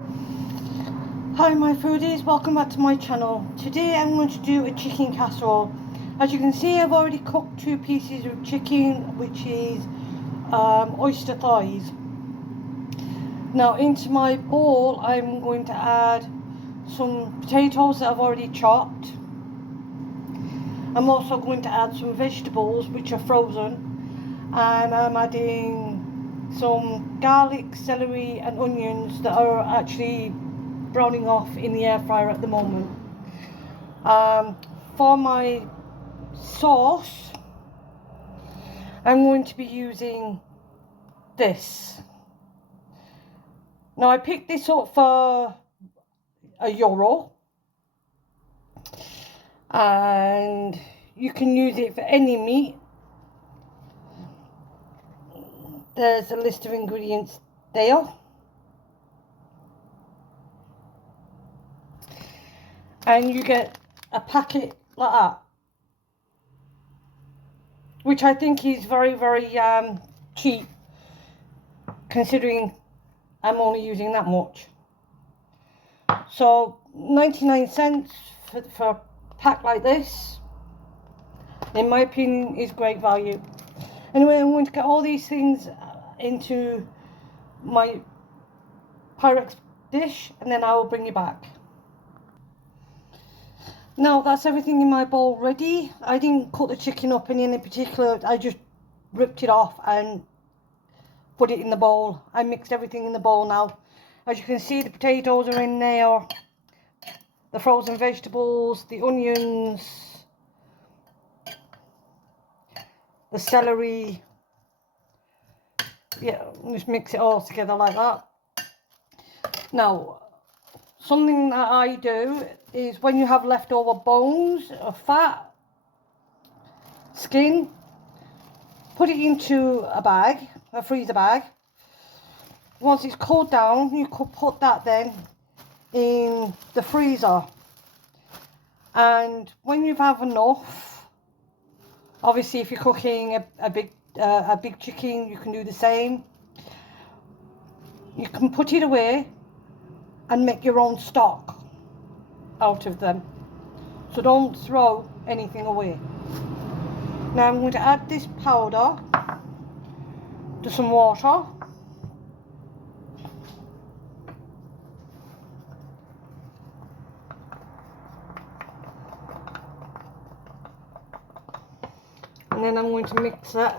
Hi my foodies, welcome back to my channel. Today I'm going to do a chicken casserole. As you can see, I've already cooked 2 pieces of chicken, which is oyster thighs. Now into my bowl I'm going to add some potatoes that I've already chopped. I'm also going to add some vegetables which are frozen, and I'm adding some garlic, celery and onions that are actually browning off in the air fryer at the moment. For my sauce, I'm going to be using this. Now I picked this up for €1, and you can use it for any meat. There's a list of ingredients there. And you get a packet like that, which I think is very, very cheap, considering I'm only using that much. So 99 cents for a pack like this, in my opinion, is great value. Anyway, I'm going to get all these things into my Pyrex dish, and then I will bring you back. Now that's everything in my bowl ready. I didn't cut the chicken up in any particular, I just ripped it off and put it in the bowl. I mixed everything in the bowl now. As you can see, the potatoes are in there, the frozen vegetables, the onions, the celery. Yeah, just mix it all together like that. Now, something that I do is when you have leftover bones or fat, skin, put it into a bag, a freezer bag. Once it's cooled down, you could put that then in the freezer. And when you have enough, obviously if you're cooking a big chicken, you can do the same. You can put it away and make your own stock out of them. So don't throw anything away. Now I'm going to add this powder to some water. And then I'm going to mix it.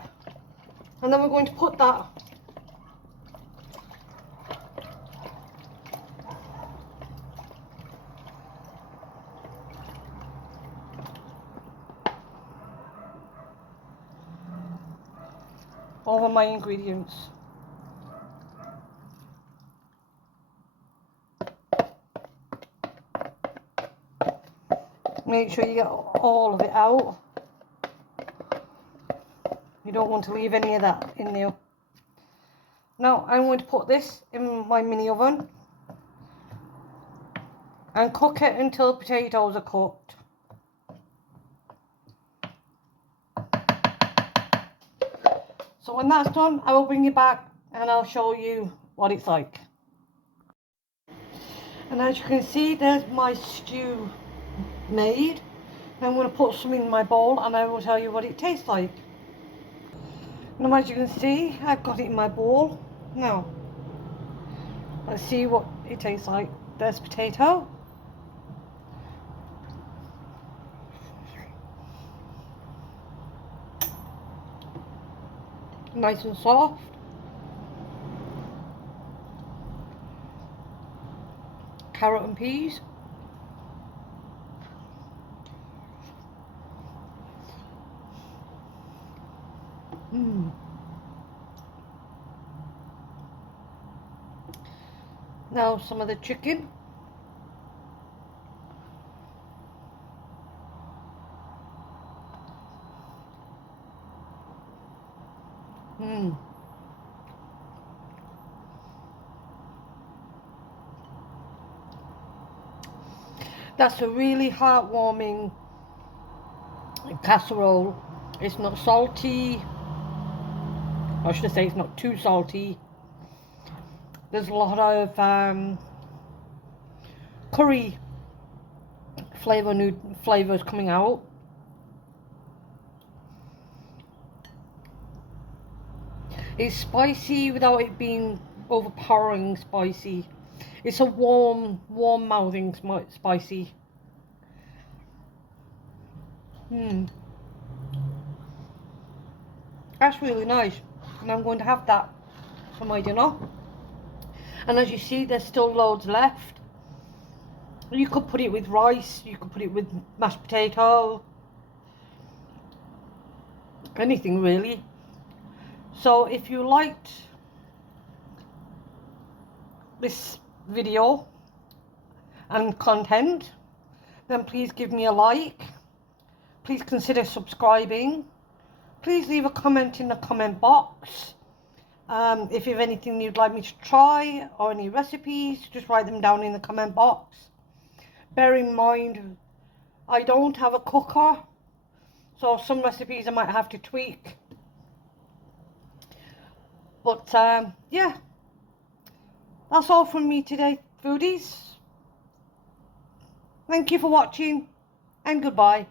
And then we're going to put that over my ingredients. Make sure you get all of it out. You don't want to leave any of that in there. Now I'm going to put this in my mini oven and cook it until the potatoes are cooked. So when that's done, I will bring you back and I'll show you what it's like. And as you can see, there's my stew made. I'm going to put some in my bowl and I will tell you what it tastes like. Now as you can see, I've got it in my bowl. Now, let's see what it tastes like. There's potato. Nice and soft. Carrot and peas. Now some of the chicken. That's a really heartwarming casserole. It's not salty, or should I say it's not too salty. There's a lot of curry flavors coming out. It's spicy without it being overpowering spicy. It's a warm mouthing spicy. That's really nice, and I'm going to have that for my dinner. And as you see, there's still loads left. You could put it with rice, you could put it with mashed potato, anything really. So if you liked this video and content, then please give me a like. Please consider subscribing. Please leave a comment in the comment box. If you have anything you'd like me to try or any recipes, just write them down in the comment box. Bear in mind, I don't have a cooker, so some recipes I might have to tweak. But yeah, that's all from me today, foodies. Thank you for watching, and goodbye.